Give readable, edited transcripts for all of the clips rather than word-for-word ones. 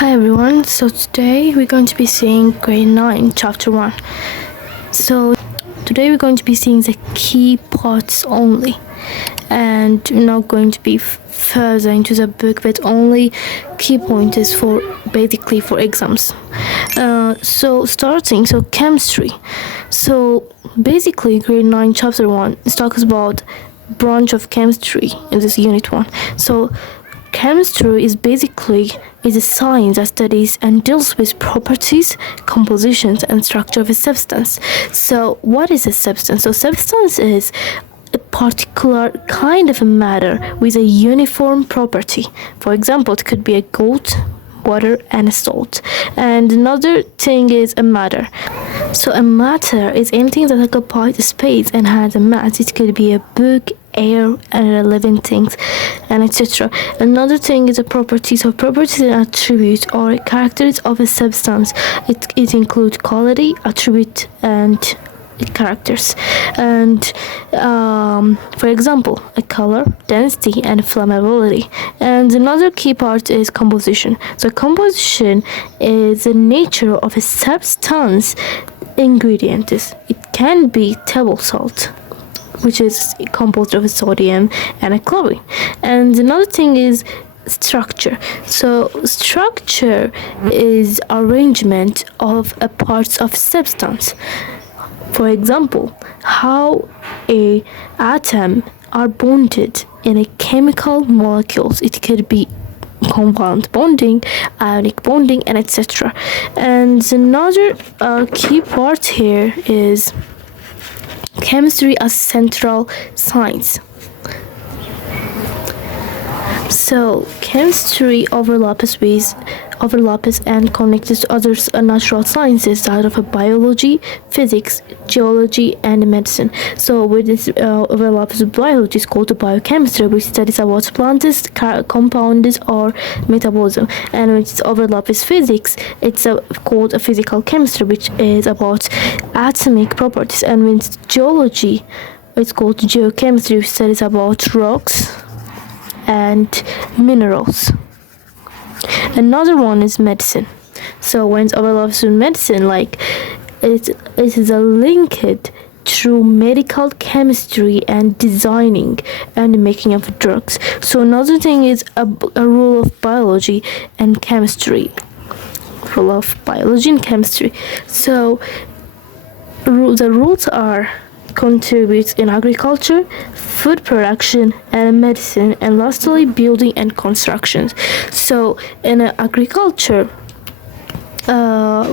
Hi everyone, so today we're going to be seeing grade 9 chapter 1. So today we're going to be seeing the key parts only, and we're not going to be further into the book, but only key points for basically for exams. So chemistry. So basically grade 9 chapter 1 talks about branch of chemistry in this unit 1. So chemistry is a science that studies and deals with properties, compositions, and structure of a substance. So what is a substance? So substance is a particular kind of a matter with a uniform property. For example, it could be a gold, water, and a salt. And another thing is a matter. So a matter is anything that occupies a space and has a mass. It could be a book, air, and living things, and etc. Another thing is a property. So properties and attributes or characters of a substance. It includes quality, attribute, and characters. And for example, a color, density, and flammability. And another key part is composition. So composition is the nature of a substance ingredients. It can be table salt, which is composed of sodium and a chlorine. And another thing is structure. So structure is arrangement of a parts of substance. For example, how a atom are bonded in a chemical molecules. It could be compound bonding, ionic bonding, and etc. And another key part here is chemistry as central science. So chemistry overlaps and connects to other natural sciences that of biology, physics, geology, and medicine. So with this overlaps with biology is called biochemistry, which studies about plants, compounds, or metabolism. And when it overlaps with physics, it's called a physical chemistry, which is about atomic properties. And when it's geology, it's called geochemistry, which studies about rocks and minerals. Another one is medicine. So when it overlaps with medicine, it is a linked through medical chemistry and designing and making of drugs. So another thing is a rule of biology and chemistry. Rule of biology and chemistry. So the rules are contributes in agriculture, food production, and medicine, and lastly building and construction. So in agriculture,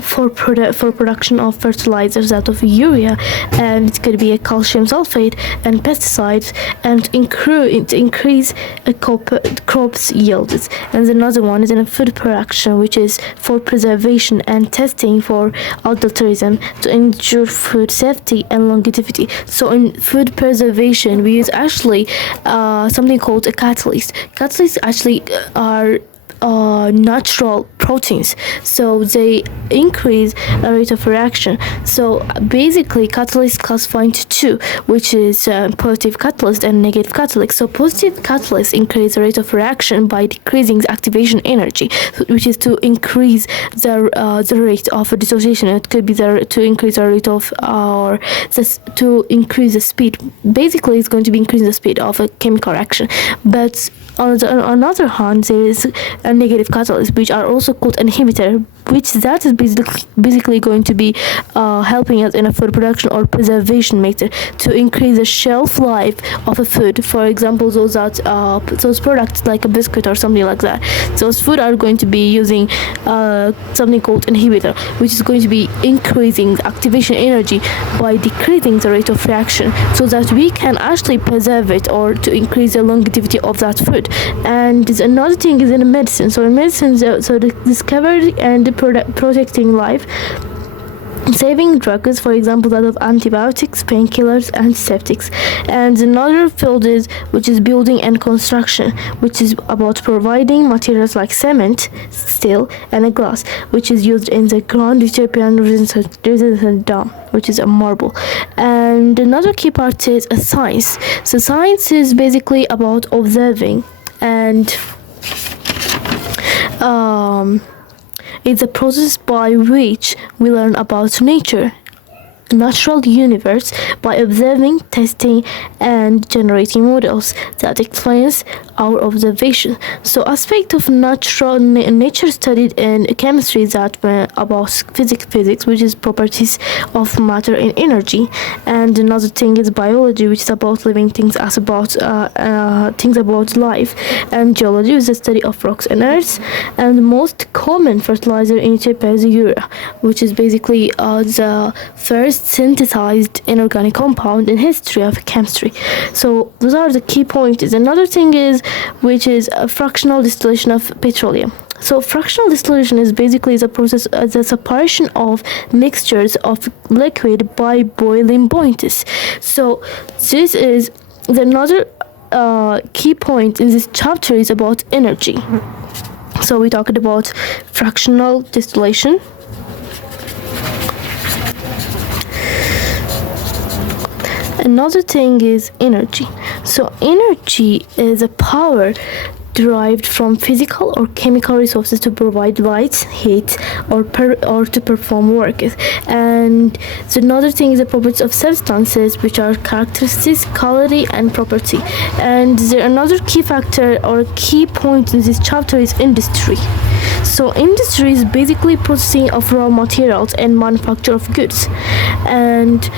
for production of fertilizers out of urea, and it could be a calcium sulfate and pesticides, and increase a crops yields. And another one is in a food production, which is for preservation and testing for adulterism to ensure food safety and longevity. So in food preservation, we use actually something called a catalyst. Catalysts actually are natural proteins, so they increase a rate of reaction. So basically catalyst classified into two, which is positive catalyst and negative catalyst. So positive catalyst increase the rate of reaction by decreasing the activation energy, which is to increase the rate of dissociation. It could be to increase the rate of to increase the speed. Basically it's going to be increasing the speed of a chemical reaction. But on the other hand, there is a negative catalyst, which are also called inhibitor, which that is basically going to be helping us in a food production or preservation method to increase the shelf life of a food. For example, those products like a biscuit or something like that, those food are going to be using something called inhibitor, which is going to be increasing the activation energy by decreasing the rate of reaction, so that we can actually preserve it or to increase the longevity of that food. And another thing is in medicine. So in medicine, so the discovery and protecting life, saving drugs, for example, that of antibiotics, painkillers, antiseptics. And another field which is building and construction, which is about providing materials like cement, steel, and glass, which is used in the Grand Ethiopian Resistance Dam, which is a marble. And another key part is a science. So science is basically about observing and is the process by which we learn about nature, natural universe, by observing, testing, and generating models that explains our observation. So aspect of nature studied in chemistry is that about physics, which is properties of matter and energy. And another thing is biology, which is about living things, as about things about life. And geology is the study of rocks and earth. And the most common fertilizer in Ethiopia is urea, which is basically the first synthesized inorganic compound in history of chemistry. So those are the key points. Another thing is, which is a fractional distillation of petroleum. So fractional distillation is basically the process, the separation of mixtures of liquid by boiling points. So this is another key point in this chapter is about energy. So we talked about fractional distillation. Another thing is energy. So energy is a power derived from physical or chemical resources to provide light, heat, or to perform work. And another thing is the properties of substances, which are characteristics, quality, and property. And another key factor or key point in this chapter is industry. So industry is basically processing of raw materials and manufacture of goods. And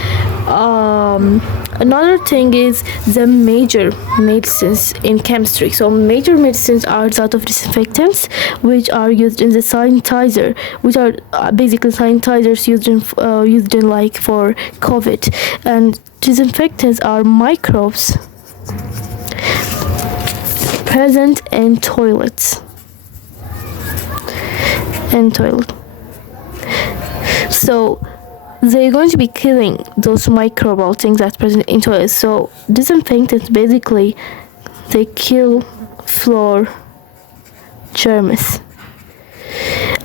another thing is the major medicines in chemistry. So major medicines are that of disinfectants, which are used in the sanitizer, which are basically sanitizers used in like for COVID. And disinfectants are microbes present in toilets. So they're going to be killing those microbial things that's present in toilets. So disinfectants basically they kill floor germs.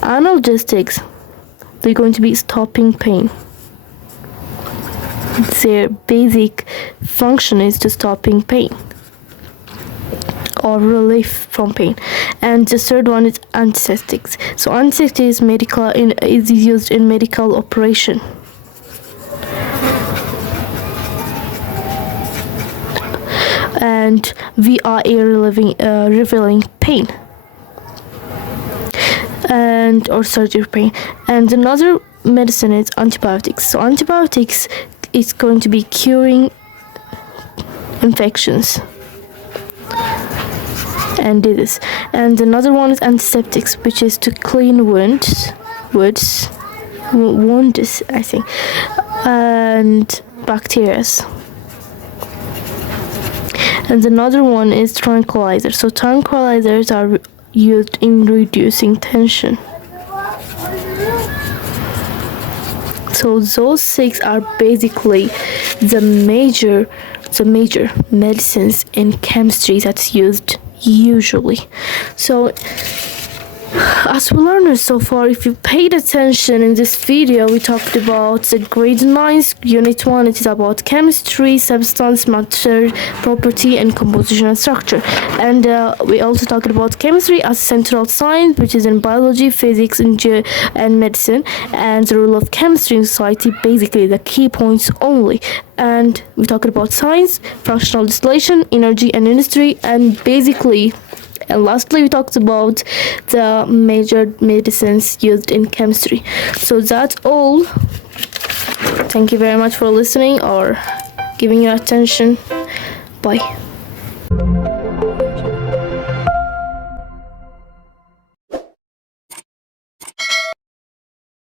Analgesics, they're going to be stopping pain. Their basic function is to stopping pain or relief from pain. And the third one is antiseptics. So antiseptic is used in medical operation. And VIA revealing pain and or surgery pain. And another medicine is antibiotics. So antibiotics is going to be curing infections and disease. And another one is antiseptics, which is to clean wounds, I think, and bacteria. And another one is tranquilizers. So tranquilizers are used in reducing tension. So those six are basically the major medicines in chemistry that's used usually. So as we learned so far, if you paid attention in this video, we talked about the grade 9 unit 1. It is about chemistry, substance, matter, property, and composition and structure. And we also talked about chemistry as central science, which is in biology, physics, and medicine, and the role of chemistry in society, basically the key points only. And we talked about science, fractional distillation, energy, and industry, and basically. And lastly, we talked about the major medicines used in chemistry. So that's all. Thank you very much for listening or giving your attention. Bye.